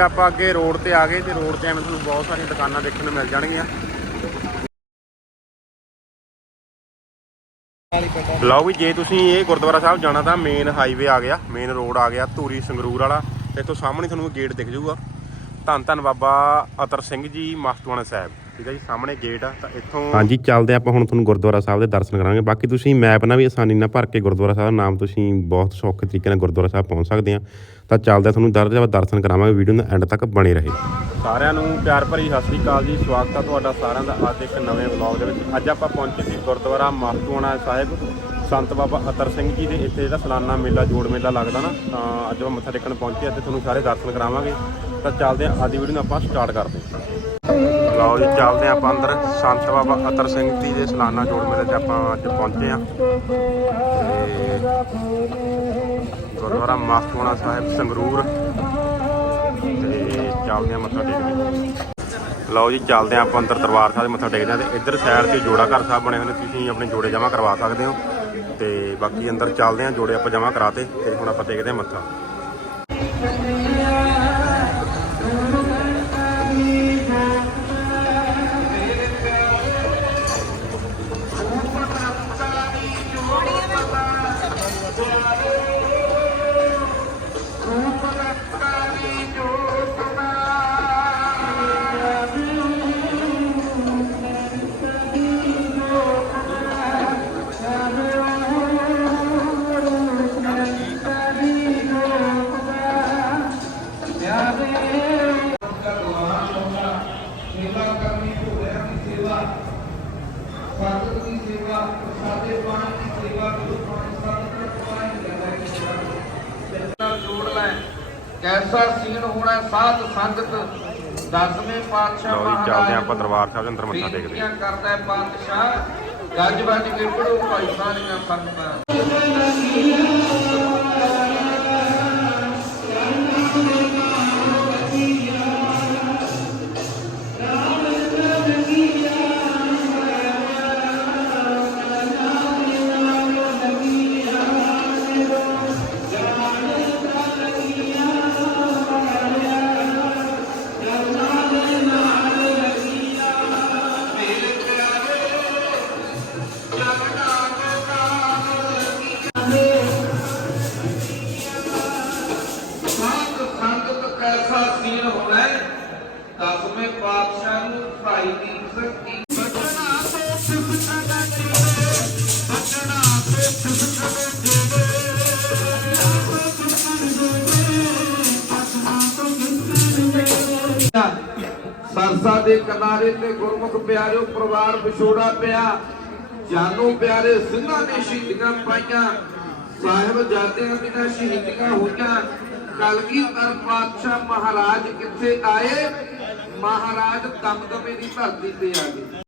ਆਪਾਂ ਅੱਗੇ ਰੋਡ ਤੇ ਆ ਗਏ ਤੇ ਰੋਡ ਤੇ ਐਵੇਂ ਤੁਹਾਨੂੰ ਬਹੁਤ ਸਾਰੀਆਂ ਦੁਕਾਨਾਂ ਦੇਖਣ ਨੂੰ ਮਿਲ ਜਾਣਗੀਆਂ। ਲਓ ਵੀ, ਜੇ ਤੁਸੀਂ ਇਹ ਗੁਰਦੁਆਰਾ ਸਾਹਿਬ ਜਾਣਾ ਤਾਂ ਮੇਨ ਹਾਈਵੇ ਆ ਗਿਆ ਮੇਨ ਰੋਡ ਆ ਗਿਆ, ਧੂਰੀ ਸੰਗਰੂਰ ਵਾਲਾ। ਤੇ ਇੱਥੋਂ ਸਾਹਮਣੇ ਤੁਹਾਨੂੰ ਗੇਟ ਦਿਖ ਜਾਊਗਾ। ਧੰਨ ਧੰਨ ਬਾਬਾ ਅਤਰ ਸਿੰਘ ਜੀ ਮਸਤੂਆਣਾ ਸਾਹਿਬ। ਠੀਕ ਹੈ ਜੀ ਸਾਹਮਣੇ ਗੇਟ ਆ ਤਾਂ ਇੱਥੋਂ ਹਾਂਜੀ ਚੱਲਦੇ ਆਪਾਂ ਹੁਣ ਤੁਹਾਨੂੰ ਗੁਰਦੁਆਰਾ ਸਾਹਿਬ ਦੇ ਦਰਸ਼ਨ ਕਰਾਂਗੇ। ਬਾਕੀ ਤੁਸੀਂ ਮੈਪ ਨਾਲ ਵੀ ਆਸਾਨੀ ਨਾਲ ਭਰ ਕੇ ਗੁਰਦੁਆਰਾ ਸਾਹਿਬ ਦਾ ਨਾਮ ਤੁਸੀਂ ਬਹੁਤ ਸੌਖੇ ਤਰੀਕੇ ਨਾਲ ਗੁਰਦੁਆਰਾ ਸਾਹਿਬ ਪਹੁੰਚ ਸਕਦੇ ਆ। ਤਾਂ ਚੱਲਦੇ ਆ ਤੁਹਾਨੂੰ ਦਰ ਦਰਸ਼ਨ ਕਰਾਵਾਂਗੇ ਵੀਡੀਓ ਦੇ ਐਂਡ ਤੱਕ ਬਣੇ ਰਹੇ। ਸਾਰਿਆਂ ਨੂੰ ਪਿਆਰ ਭਰੀ ਸਤਿ ਸ੍ਰੀ ਅਕਾਲ ਜੀ ਸਵਾਗਤ ਹੈ ਤੁਹਾਡਾ ਸਾਰਿਆਂ ਦਾ ਅੱਜ ਇੱਕ ਨਵੇਂ ਵਲੌਗ ਦੇ ਵਿੱਚ। ਅੱਜ ਆਪਾਂ ਪਹੁੰਚੇ ਸੀ ਗੁਰਦੁਆਰਾ ਮਸਤੂਆਣਾ ਸਾਹਿਬ। ਸੰਤ ਬਾਬਾ ਅਤਰ ਸਿੰਘ ਜੀ ਦੇ ਇੱਥੇ ਜਿਹੜਾ ਸਾਲਾਨਾ ਮੇਲਾ, ਜੋੜ ਮੇਲਾ ਲੱਗਦਾ ਨਾ, ਤਾਂ ਅੱਜ ਆਪਾਂ ਮੱਥਾ ਟੇਕਣ ਪਹੁੰਚੇ ਆ ਤੇ ਤੁਹਾਨੂੰ ਸਾਰੇ ਦਰਸ਼ਨ ਕਰਾਵਾਂਗੇ। ਤਾਂ ਚੱਲਦੇ ਆ ਅੱਜ ਦੀ ਵੀਡੀਓ ਨੂੰ ਆਪਾਂ ਸਟਾਰਟ ਕਰਦੇ ਹਾਂ। ਲਓ ਜੀ, ਚੱਲਦੇ ਆ ਆਪਾਂ ਅੰਦਰ। ਸੰਤ ਬਾਬਾ ਅਤਰ ਸਿੰਘ ਜੀ ਦੇ ਸਾਲਾਨਾ ਜੋੜ ਮੇਲੇ 'ਚ ਆਪਾਂ ਅੱਜ ਪਹੁੰਚੇ ਆ ਤੇ ਗੁਰਦੁਆਰਾ ਮਸਤੂਆਣਾ ਸਾਹਿਬ ਸੰਗਰੂਰ। ਤੇ ਚੱਲਦੇ ਆ ਮੱਥਾ ਟੇਕਦੇ ਲਓ ਜੀ, ਚੱਲਦੇ ਆ ਆਪਾਂ ਅੰਦਰ ਦਰਬਾਰ ਸਾਹਿਬ ਮੱਥਾ ਟੇਕਦੇ ਆ ਤੇ ਇੱਧਰ ਸਾਈਡ ਤੇ ਜੋੜਾ ਘਰ ਸਾਹਿਬ ਬਣੇ ਹੋਏ ਨੇ। ਤੁਸੀਂ ਆਪਣੇ ਜੋੜੇ ਜਮ੍ਹਾਂ ਕਰਵਾ ਸਕਦੇ ਹੋ। ਤੇ ਬਾਕੀ ਅੰਦਰ ਚੱਲਦੇ ਆ, ਜੋੜੇ ਆਪਾਂ ਜਮ੍ਹਾਂ ਕਰਾਤੇ ਤੇ ਹੁਣ ਆਪਾਂ ਟੇਕਦੇ ਆ ਮੱਥਾ। ਕੈਸਾ ਸੀਨ ਹੋਣਾ ਸਾਧ ਸੰਗਤ ਦਸਵੇਂ ਪਾਤਸ਼ਾਹ ਲਓ ਜੀ ਚੱਲਦੇ ਆਪਾਂ ਦਰਬਾਰ ਸਾਹਿਬ ਦੇ ਅੰਦਰ ਮੱਥਾ ਟੇਕਦੇ ਆ ਕਰਦਾ ਹੈ ਪਾਤਸ਼ਾਹ। ਗੱਜ ਵੱਜ ਕੇ ਪੜੋ ਭਾਈ ਸਾਰੀਆਂ ਸੰਗਤਾਂ ਸਰਸਾ ਦੇ ਕਿਨਾਰੇ ਤੇ ਗੁਰਮੁਖ ਪਿਆਰਿਓ, ਪਰਿਵਾਰ ਵਿਛੋੜਾ ਪਿਆ। ਜਾਨੂ ਪਿਆਰੇ, ਸਿੰਘਾਂ ਨੇ ਸ਼ਹੀਦੀਆਂ ਪਾਈਆਂ। ਸਾਹਿਬ ਜਾਦਿਆਂ ਦੀਆਂ ਸ਼ਹੀਦੀਆਂ ਹੋਈਆਂ। ਕਲਗੀਧਰ ਪਾਤਸ਼ਾਹ ਮਹਾਰਾਜ ਕਿੱਥੇ ਆਏ? ਮਹਾਰਾਜ ਦਮਦਮੇ ਦੀ ਧਰਤੀ ਤੇ ਆ ਗਏ।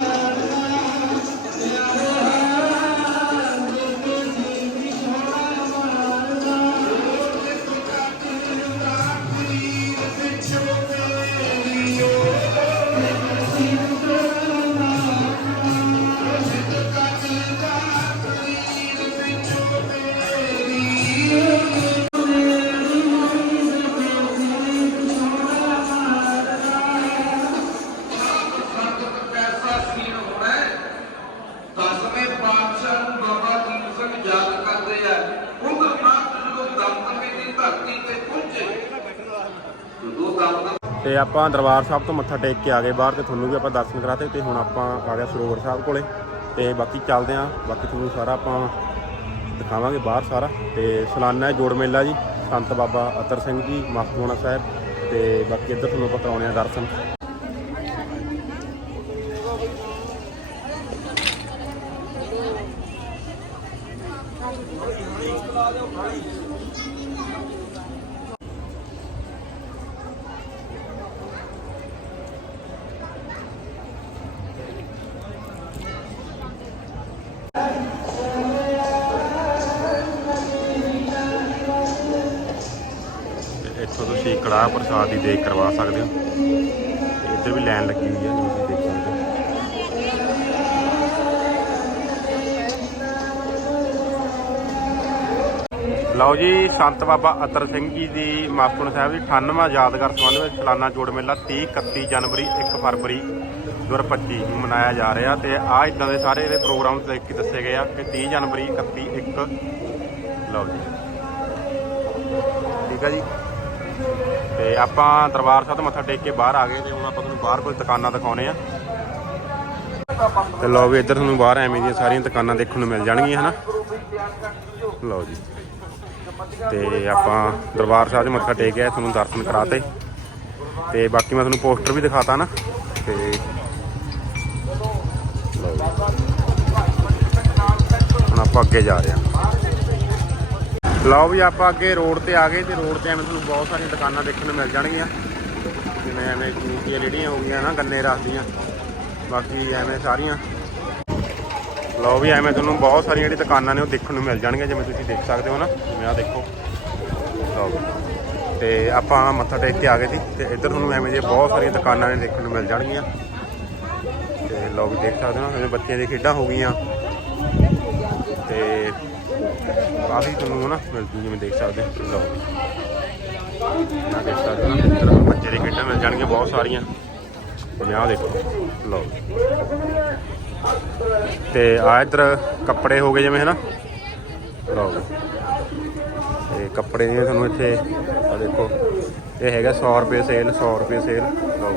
ਤੇ ਆਪਾਂ ਦਰਬਾਰ ਸਾਹਿਬ ਤੋਂ ਮੱਥਾ ਟੇਕ ਕੇ ਆ ਗਏ ਬਾਹਰ ਤੇ ਤੁਹਾਨੂੰ ਵੀ ਆਪਾਂ ਦਰਸ਼ਨ ਕਰਾਤੇ ਤੇ ਹੁਣ ਆਪਾਂ ਆ ਗਿਆ ਸਰੋਵਰ ਸਾਹਿਬ ਕੋਲੇ ਤੇ ਬਾਕੀ ਚੱਲਦੇ ਆਂ ਬਾਕੀ ਤੁਹਾਨੂੰ ਸਾਰਾ ਆਪਾਂ ਦਿਖਾਵਾਂਗੇ ਬਾਹਰ ਸਾਰਾ। ਤੇ ਸਲਾਨਾ ਜੋੜ ਮੇਲਾ ਜੀ। ਸੰਤ ਬਾਬਾ ਅਤਰ ਸਿੰਘ ਜੀ ਮਸਤੂਆਣਾ ਸਾਹਿਬ ਤੇ ਬਾਕੀ ਇੱਧਰ ਤੁਹਾਨੂੰ ਆਪਾਂ ਕਰਾਉਣੇ ਆ ਦਰਸ਼ਨ। ਕੜਾਹ ਪ੍ਰਸਾਦ ਦੀ ਦੇਖ ਕਰਵਾ ਸਕਦੇ ਹੋ। ਇੱਧਰ ਵੀ ਲਾਈਨ ਲੱਗੀ ਹੋਈ ਹੈ ਤੁਸੀਂ ਦੇਖ ਸਕਦੇ ਹੋ। ਲਓ ਜੀ, ਸੰਤ ਬਾਬਾ ਅਤਰ ਸਿੰਘ ਜੀ ਦੀ ਮਾਸਟਰ ਸਾਹਿਬ ਦੀ 98ਵਾਂ ਯਾਦਗਾਰ ਸੰਬੰਧ ਵਿੱਚ ਸਾਲਾਨਾ ਜੋੜ ਮੇਲਾ 30 31 ਜਨਵਰੀ 1 ਫਰਵਰੀ 2025 ਨੂੰ ਮਨਾਇਆ ਜਾ ਰਿਹਾ ਤੇ ਆ ਇਦਾਂ ਦੇ ਸਾਰੇ ਇਹਦੇ ਪ੍ਰੋਗਰਾਮ ਦੇਖ ਕੇ ਦੱਸੇ ਗਏ ਆ ਕਿ 30 ਜਨਵਰੀ 31 1 ਲਓ ਜੀ। ਠੀਕ ਆ ਜੀ। ਤੇ ਆਪਾਂ ਦਰਬਾਰ ਸਾਹਿਬ ਤੋਂ ਮੱਥਾ ਟੇਕ ਕੇ ਬਾਹਰ ਆ ਗਏ ਤੇ ਹੁਣ ਆਪਾਂ ਤੁਹਾਨੂੰ ਬਾਹਰ ਕੋਈ ਦੁਕਾਨਾਂ ਦਿਖਾਉਣੇ ਆ। ਤੇ ਲਓ ਵੀ ਇੱਧਰ ਤੁਹਾਨੂੰ ਬਾਹਰ ਐਵੇਂ ਦੀਆਂ ਸਾਰੀਆਂ ਦੁਕਾਨਾਂ ਦੇਖਣ ਨੂੰ ਮਿਲ ਜਾਣਗੀਆਂ, ਹਨਾ? ਲਓ ਜੀ। ਤੇ ਆਪਾਂ ਦਰਬਾਰ ਸਾਹਿਬ 'ਚ ਮੱਥਾ ਟੇਕ ਕੇ ਤੁਹਾਨੂੰ ਦਰਸ਼ਨ ਕਰਾਤੇ। ਤੇ ਬਾਕੀ ਮੈਂ ਤੁਹਾਨੂੰ ਪੋਸਟਰ ਵੀ ਦਿਖਾਤਾ ਨਾ, ਤੇ ਲਓ ਜੀ। ਹੁਣ ਆਪਾਂ ਅੱਗੇ ਜਾ ਰਹੇ ਹਾਂ। ਲਓ ਵੀ ਆਪਾਂ ਅੱਗੇ ਰੋਡ ਤੇ ਆ ਗਏ ਤੇ ਰੋਡ ਤੇ ਐਵੇਂ ਤੁਹਾਨੂੰ ਬਹੁਤ ਸਾਰੀਆਂ ਦੁਕਾਨਾਂ ਦੇਖਣ ਨੂੰ ਮਿਲ ਜਾਣਗੀਆਂ। ਜਿਵੇਂ ਐਵੇਂ ਨੀਤੀਆਂ ਜਿਹੜੀਆਂ ਹੋ ਗਈਆਂ ਨਾ ਗੰਨੇ ਰਸ ਦੀਆਂ। ਬਾਕੀ ਐਵੇਂ ਸਾਰੀਆਂ। ਲਓ ਵੀ ਐਵੇਂ ਤੁਹਾਨੂੰ ਬਹੁਤ ਸਾਰੀਆਂ ਜਿਹੜੀ ਦੁਕਾਨਾਂ ਨੇ ਉਹ ਦੇਖਣ ਨੂੰ ਮਿਲ ਜਾਣਗੀਆਂ ਜਿਵੇਂ ਤੁਸੀਂ ਦੇਖ ਸਕਦੇ ਹੋ ਨਾ। ਜਿਵੇਂ ਆ ਦੇਖੋ। ਲਓ ਵੀ। ਤੇ ਆਪਾਂ ਮੱਥਾ ਟੇਕ ਕੇ ਆ ਗਏ ਸੀ ਤੇ ਇੱਧਰ ਤੁਹਾਨੂੰ ਐਵੇਂ ਦੀਆਂ ਬਹੁਤ ਸਾਰੀਆਂ ਦੁਕਾਨਾਂ ਨੇ ਦੇਖਣ ਨੂੰ ਮਿਲ ਜਾਣਗੀਆਂ। ਤੇ ਲਓ ਵੀ ਦੇਖ ਸਕਦੇ ਹੋ ਨਾ, ਜਿਵੇਂ ਬੱਚਿਆਂ ਦੀਆਂ ਖੇਡਾਂ ਹੋ ਗਈਆਂ। ਤੇ ਕਾਫੀ ਤੁਹਾਨੂੰ ਨਾ ਮਿਲ ਜਿਵੇਂ ਦੇਖ ਸਕਦੇ ਹੋ। ਲਓ ਨਾ ਦੇਖ ਸਕਦੇ ਹੋ ਨਾ ਇੱਧਰ ਬੱਚੇ ਦੀ ਖੇਡਾਂ ਮਿਲ ਜਾਣਗੀਆਂ ਬਹੁਤ ਸਾਰੀਆਂ। ਜਿਵੇਂ ਦੇਖੋ, ਲਓ ਤੇ ਆ ਇੱਧਰ ਕੱਪੜੇ ਹੋ ਗਏ ਜਿਵੇਂ, ਹਨਾ? ਲਓ ਜੀ। ਤੇ ਕੱਪੜੇ ਦੀਆਂ ਤੁਹਾਨੂੰ ਇੱਥੇ ਆ ਦੇਖੋ, ਇਹ ਹੈਗਾ 100 ਰੁਪਏ ਸੇਲ 100 ਰੁਪਏ ਸੇਲ। ਲਓ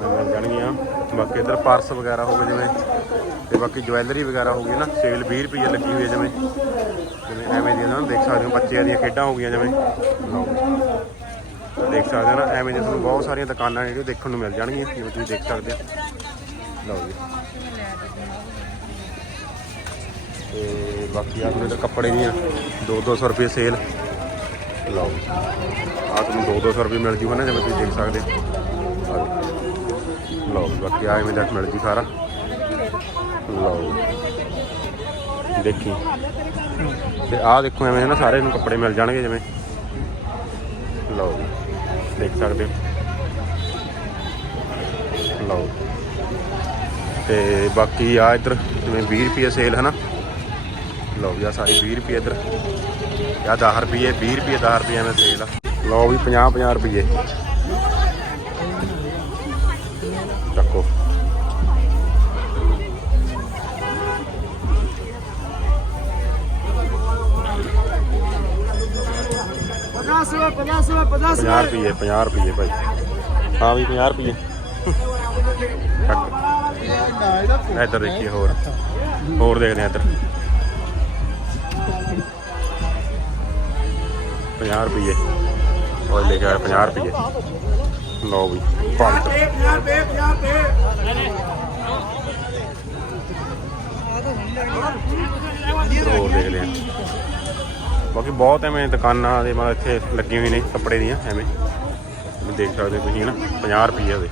ਮਿਲ ਜਾਣਗੀਆਂ। ਬਾਕੀ ਇੱਧਰ ਪਰਸ ਵਗੈਰਾ ਹੋ ਗਏ ਜਿਵੇਂ ਤੇ ਬਾਕੀ ਜਵੈਲਰੀ ਵਗੈਰਾ ਹੋ ਗਈ ਨਾ ਸੇਲ 20 ਰੁਪਏ ਲੱਗੀ ਹੋਈ ਹੈ ਜਿਵੇਂ ਜਿਵੇਂ ਐਵੇਂ ਦੀਆਂ ਨਾ ਦੇਖ ਸਕਦੇ ਹੋ ਬੱਚਿਆਂ ਦੀਆਂ ਖੇਡਾਂ ਹੋ ਗਈਆਂ ਜਿਵੇਂ ਲਓ। ਦੇਖ ਸਕਦੇ ਹੋ ਨਾ ਐਵੇਂ ਦੀਆਂ ਤੁਹਾਨੂੰ ਬਹੁਤ ਸਾਰੀਆਂ ਦੁਕਾਨਾਂ ਨੇ ਜਿਹੜੀਆਂ ਦੇਖਣ ਨੂੰ ਮਿਲ ਜਾਣਗੀਆਂ ਜਿਵੇਂ ਤੁਸੀਂ ਦੇਖ ਸਕਦੇ ਹੋ। ਲਓ ਜੀ। ਤੇ ਬਾਕੀ ਆ ਤੁਹਾਨੂੰ ਇੱਧਰ ਕੱਪੜੇ ਦੀਆਂ 2-200 ਰੁਪਏ ਸੇਲ। ਲਓ। ਆ ਤੁਹਾਨੂੰ 2-200 ਰੁਪਏ ਮਿਲ ਜੂਗਾ ਨਾ ਜਿਵੇਂ ਤੁਸੀਂ ਦੇਖ ਸਕਦੇ ਹੋ। ਲਓ। ਜੀ, ਬਾਕੀ ਆ ਐਵੇਂ ਦਾ ਮਿਲ ਜੂ ਸਾਰਾ। ਲਓ ਦੇਖੀ। ਤੇ ਆਹ ਦੇਖੋ ਐਵੇਂ ਨਾ ਸਾਰੇ ਨੂੰ ਕੱਪੜੇ ਮਿਲ ਜਾਣਗੇ ਜਿਵੇਂ। ਲਓ ਜੀ, ਦੇਖ ਸਕਦੇ ਹੋ। ਲਓ ਤੇ ਬਾਕੀ ਆ ਇੱਧਰ ਜਿਵੇਂ 20 ਰੁਪਏ ਸੇਲ ਹੈ ਨਾ। ਲਓ ਵੀ ਆ ਸਾਰੀ 20 ਰੁਪਏ ਇੱਧਰ। ਆ 10 ਰੁਪਏ 20 ਰੁਪਏ 10 ਰੁਪਏ ਐਵੇਂ ਸੇਲ ਆ। ਲਓ ਵੀ 50 50 ਰੁਪਏ। ਚੱਕੋ। ਰੁਪਏ 50 ਰੁਪਏ 50 ਰੁਪਏ 50 ਰੁਪਏ ਭਾਈ। ਹਾਂ ਵੀ 50 ਰੁਪਏ ਇੱਧਰ ਦੇਖੀਏ ਹੋਰ। ਹੋਰ ਦੇਖਦੇ ਆ ਇੱਧਰ। 50 ਰੁਪਏ ਉਹ ਲਿਖਿਆ 50 ਰੁਪਏ ਲਓ ਵੀ, ਪੰਜ। 50 ਰੁਪਏ 50 ਰੁਪਏ ਹੋਰ ਦੇਖ ਲਿਆ ਬਾਕੀ ਬਹੁਤ ਐਵੇਂ ਦੁਕਾਨਾਂ ਦੇ ਮਤਲਬ ਇੱਥੇ ਲੱਗੀ ਹੋਈ ਨੇ ਕੱਪੜੇ ਦੀਆਂ, ਐਵੇਂ। ਦੇਖ ਸਕਦੇ ਤੁਸੀਂ ਨਾ 50 ਰੁਪਏ ਦੇ।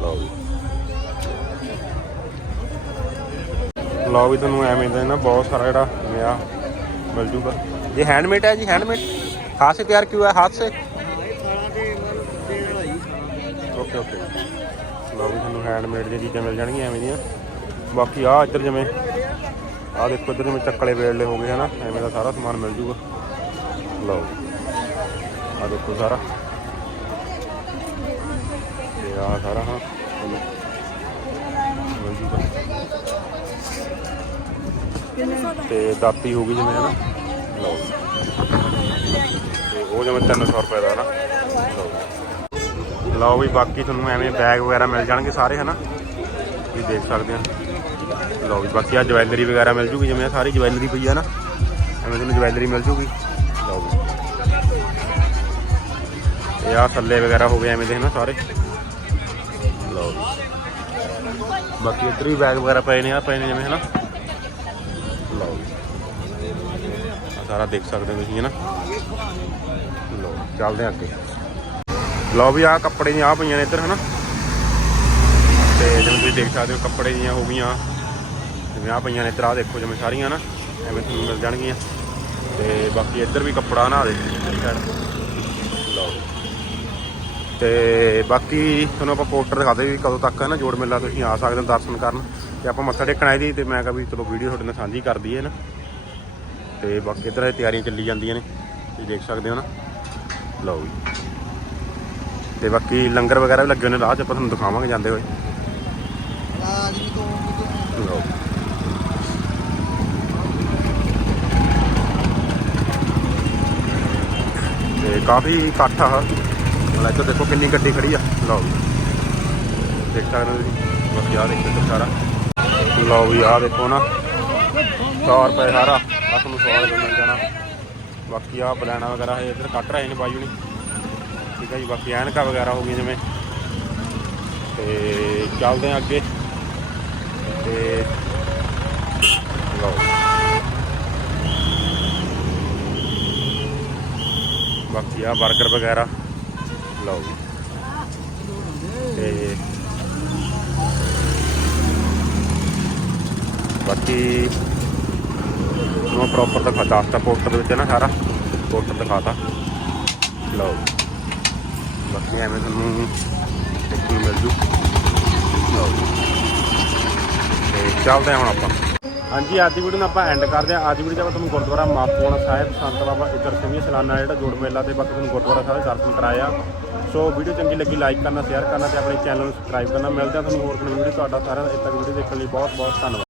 ਲਓ ਜੀ। ਲਓ ਵੀ ਤੁਹਾਨੂੰ ਐਵੇਂ ਦਾ ਨਾ ਬਹੁਤ ਸਾਰਾ ਜਿਹੜਾ ਮਿਆ ਮਿਲ ਜੂਗਾ। ਇਹ ਹੈਂਡਮੇਡ ਹੈ ਜੀ ਹੈਂਡਮੇਡ ਖਾਸੇ ਤਿਆਰ ਕਿਉਂ ਹੈ, ਹੱਥ ਸੇ? ਓਕੇ ਓਕੇ ਲਓ ਵੀ ਤੁਹਾਨੂੰ ਹੈਂਡਮੇਡ ਦੀਆਂ ਚੀਜ਼ਾਂ ਮਿਲ ਜਾਣਗੀਆਂ, ਐਵੇਂ ਦੀਆਂ। ਬਾਕੀ ਆ ਇੱਧਰ ਜਿਵੇਂ ਆ ਦੇਖੋ ਇੱਧਰ ਜਿਵੇਂ ਚੱਕਲੇ ਵੇਲਲੇ ਹੋ ਗਏ ਹਨਾ, ਐਵੇਂ ਦਾ ਸਾਰਾ ਸਮਾਨ ਮਿਲ ਜੂਗਾ। ਲਓ। ਆ ਦੇਖੋ ਸਾਰਾ। ਤੇ ਆ ਸਾਰਾ ਹਾਂ ਤੁਹਾਨੂੰ ਮਿਲ ਜੂਗਾ। ਤੇ ਦਾਤੀ ਹੋ ਗਈ ਜਿਵੇਂ ਹਨਾ। ਲਓ। ਤੇ ਉਹ ਜਿਵੇਂ 300 ਰੁਪਏ ਦਾ ਨਾ ਲਓ। ਲਓ ਵੀ ਬਾਕੀ ਤੁਹਾਨੂੰ ਐਵੇਂ ਬੈਗ ਵਗੈਰਾ ਮਿਲ ਜਾਣਗੇ ਸਾਰੇ ਹਨਾ। ਤੁਸੀਂ ਦੇਖ ਸਕਦੇ ਹੋ ਲਓ ਵੀ ਬਾਕੀ ਆ ਜਵੈਲਰੀ ਵਗੈਰਾ ਮਿਲ ਜੂਗੀ, ਜਿਵੇਂ ਆਹ ਸਾਰੀ ਜਵੈਲਰੀ ਪਈ ਆ ਨਾ, ਐਵੇਂ ਤੁਹਾਨੂੰ ਜਵੈਲਰੀ ਮਿਲ ਜੂਗੀ। ਲਓ ਵੀ ਇਹ ਆ ਥੱਲੇ ਵਗੈਰਾ ਹੋ ਗਏ ਐਵੇਂ ਦੇ ਨਾ ਸਾਰੇ? ਲਓ ਵੀ। ਬਾਕੀ ਇੱਧਰ ਵੀ ਬੈਗ ਵਗੈਰਾ ਪਏ ਨੇ ਆ ਪਏ ਨੇ ਜਿਵੇਂ, ਹਨਾ? ਲਓ ਵੀ। ਆਹ ਸਾਰਾ ਦੇਖ ਸਕਦੇ ਹੋ ਤੁਸੀਂ, ਹਨਾ? ਲਓ ਚੱਲਦੇ ਹਾਂ ਅੱਗੇ। ਲਓ ਵੀ ਆ ਕੱਪੜੇ ਦੀਆਂ ਆ ਪਈਆਂ ਨੇ ਇੱਧਰ, ਹਨਾ? ਤੇ ਜਿਵੇਂ ਤੁਸੀਂ ਦੇਖ ਸਕਦੇ ਹੋ, ਕੱਪੜੇ ਦੀਆਂ ਹੋ ਗਈਆਂ। ਜਿਵੇਂ ਆ ਪਈਆਂ ਨੇ ਆ ਦੇਖੋ ਜਿਵੇਂ ਸਾਰੀਆਂ ਨਾ ਐਵੇਂ ਤੁਹਾਨੂੰ ਮਿਲ ਜਾਣਗੀਆਂ। ਤੇ ਬਾਕੀ ਇੱਧਰ ਵੀ ਕੱਪੜਾ ਨਾ ਦੇਖੋ ਸਾਈਡ ਲਓ ਤੇ ਬਾਕੀ ਤੁਹਾਨੂੰ ਆਪਾਂ ਪੋਸਟਰ ਦਿਖਾਦੇ ਵੀ ਕਦੋਂ ਤੱਕ ਹੈ ਨਾ ਜੋੜ ਮੇਲਾ ਤੁਸੀਂ ਆ ਸਕਦੇ ਹੋ ਦਰਸ਼ਨ ਕਰਨ। ਤੇ ਆਪਾਂ ਮੱਥਾ ਟੇਕਣ ਆਏ ਦੀ ਤੇ ਮੈਂ ਕਿਹਾ ਵੀ ਚਲੋ ਵੀਡੀਓ ਤੁਹਾਡੇ ਨਾਲ ਸਾਂਝੀ ਕਰ ਦਈਏ ਨਾ। ਤੇ ਬਾਕੀ ਇੱਧਰ ਤਿਆਰੀਆਂ ਚੱਲੀ ਜਾਂਦੀਆਂ ਨੇ ਤੁਸੀਂ ਦੇਖ ਸਕਦੇ ਹੋ ਨਾ। ਲਓ ਜੀ। ਤੇ ਬਾਕੀ ਲੰਗਰ ਵਗੈਰਾ ਵੀ ਲੱਗੇ ਹੋਏ ਨੇ ਰਾਹ 'ਚ ਆਪਾਂ ਤੁਹਾਨੂੰ ਦਿਖਾਵਾਂਗੇ ਜਾਂਦੇ ਹੋਏ। ਲਓ। ਤੇ ਕਾਫੀ ਇਕੱਠ ਆ। ਮਤਲਬ ਇੱਧਰ ਦੇਖੋ ਕਿੰਨੀ ਗੱਡੀ ਖੜੀ ਆ। ਲਓ ਜੀ। ਦੇਖ ਸਕਦੇ ਹੋ ਤੁਸੀਂ? ਬਾਕੀ ਆਹ ਦੇਖੋ ਸਾਰਾ। ਲਓ ਵੀ ਆਹ ਦੇਖੋ ਨਾ। 100 ਰੁਪਏ ਸਾਰਾ। ਆਪ ਨੂੰ 100 ਰੁਪਏ ਮਿਲ ਜਾਣਾ ਬਾਕੀ ਆ ਬਲੈਣਾ ਵਗੈਰਾ ਇਹ ਇੱਧਰ ਕੱਟ ਰਹੇ ਨੇ ਬਾਈ ਹੁਣੀ। ਠੀਕ ਹੈ ਜੀ, ਬਾਕੀ ਐਨਕਾਂ ਵਗੈਰਾ ਹੋ ਗਈਆਂ ਜਿਵੇਂ। ਤੇ ਚੱਲਦੇ ਆ ਅੱਗੇ। ਤੇ ਲਓ ਬਾਕੀ ਆ 버ਗਰ ਵਗੈਰਾ। ਲਓ ਜੀ। ਤੇ ਬਾਕੀ ਨੂੰ ਪ੍ਰੋਪਰ ਦਿਖਾ ਦੱਸਤਾ ਪੋਸਟਰ ਦੇ ਵਿੱਚ ਨਾ ਸਾਰਾ। ਪੋਸਟਰ ਦਿਖਾਤਾ। ਲਓ ਜੀ। ਬਾਕੀ ਐਵੇਂ ਤੁਹਾਨੂੰ ਦੇਖਣ ਮਿਲ ਜੂ। ਲਓ ਜੀ। ਤੇ ਚੱਲਦੇ ਹਾਂ ਹੁਣ ਆਪਾਂ। ਹਾਂਜੀ, ਅੱਜ ਦੀ ਵੀਡੀਓ ਨੂੰ ਆਪਾਂ ਐਂਡ ਕਰਦੇ ਹਾਂ। ਅੱਜ ਦੀ ਵੀਡੀਓ 'ਚ ਆਪਾਂ ਤੁਹਾਨੂੰ ਗੁਰਦੁਆਰਾ ਮਾਪੋਣਾ ਸਾਹਿਬ, ਸੰਤ ਬਾਬਾ ਇਤਰ ਸਿੰਘ ਸਲਾਨਾ ਜਿਹੜਾ ਜੋੜ ਮੇਲਾ ਤੇ ਬਾਕੀ ਤੁਹਾਨੂੰ ਗੁਰਦੁਆਰਾ ਸਾਹਿਬ ਦੇ ਦਰਸ਼ਨ ਕਰਾਇਆ ਸੋ ਵੀਡੀਓ ਚੰਗੀ ਲੱਗੀ ਲਾਈਕ ਕਰਨਾ ਸ਼ੇਅਰ ਕਰਨਾ ਤੇ ਆਪਣੇ ਚੈਨਲ ਨੂੰ ਸਬਸਕ੍ਰਾਈਬ ਕਰਨਾ। ਮਿਲਦੇ ਹਾਂ ਤੁਹਾਨੂੰ ਹੋਰ ਕੋਈ ਵੀਡੀਓ ਤੁਹਾਡਾ ਸਾਰਿਆਂ ਦਾ ਇੱਥੇ ਤੱਕ ਵੀਡੀਓ ਦੇਖਣ ਲਈ ਬਹੁਤ ਬਹੁਤ ਧੰਨਵਾਦ।